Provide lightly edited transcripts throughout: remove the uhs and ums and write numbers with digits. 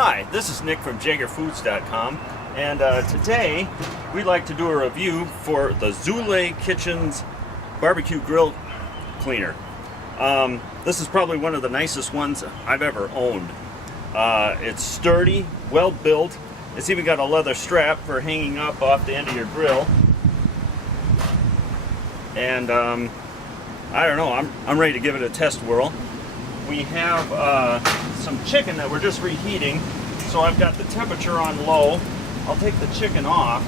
Hi, this is Nick from JaggerFoods.com, and today we'd like to do a review for the Silke Kitchen's barbecue grill cleaner. This is probably one of the nicest ones I've ever owned. It's sturdy, well built. It's even got a leather strap for hanging up off the end of your grill. And I don't know, I'm ready to give it a test whirl. We have some chicken that we're just reheating, so I've got the temperature on low. I'll take the chicken off.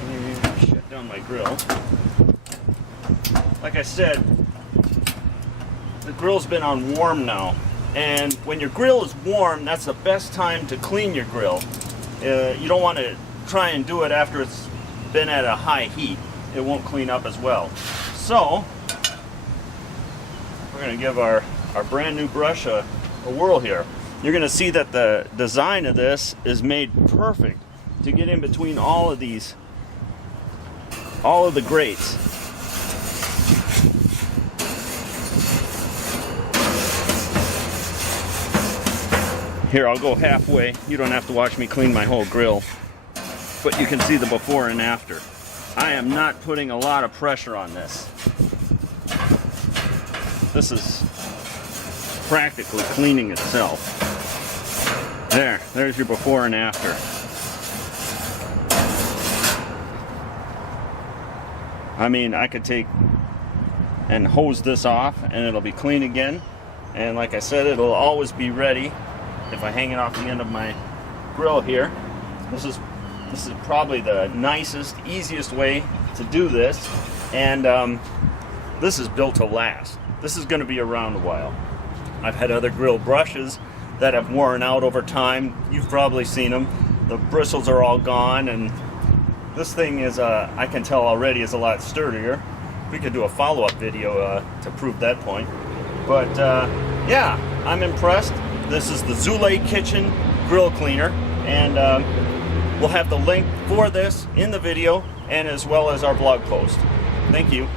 And shut down my grill. Like I said, the grill's been on warm now, and when your grill is warm, that's the best time to clean your grill. You don't want to try and do it after it's been at a high heat. It won't clean up as well. So we're going to give our brand new brush a whirl here. You're going to see that the design of this is made perfect to get in between all of the grates. Here, I'll go halfway. You don't have to watch me clean my whole grill, but you can see the before and after. I am not putting a lot of pressure on this. This is practically cleaning itself. There's your before and after. I mean, I could take and hose this off and it'll be clean again. And like I said, it'll always be ready if I hang it off the end of my grill here. This is probably the nicest, easiest way to do this, and this is built to last. This is going to be around a while. I've had other grill brushes that have worn out over time. You've probably seen them. The bristles are all gone, and this thing is, I can tell already, is a lot sturdier. We could do a follow-up video to prove that point. But yeah, I'm impressed. This is the Silke Kitchen grill cleaner, and we'll have the link for this in the video and as well as our blog post. Thank you.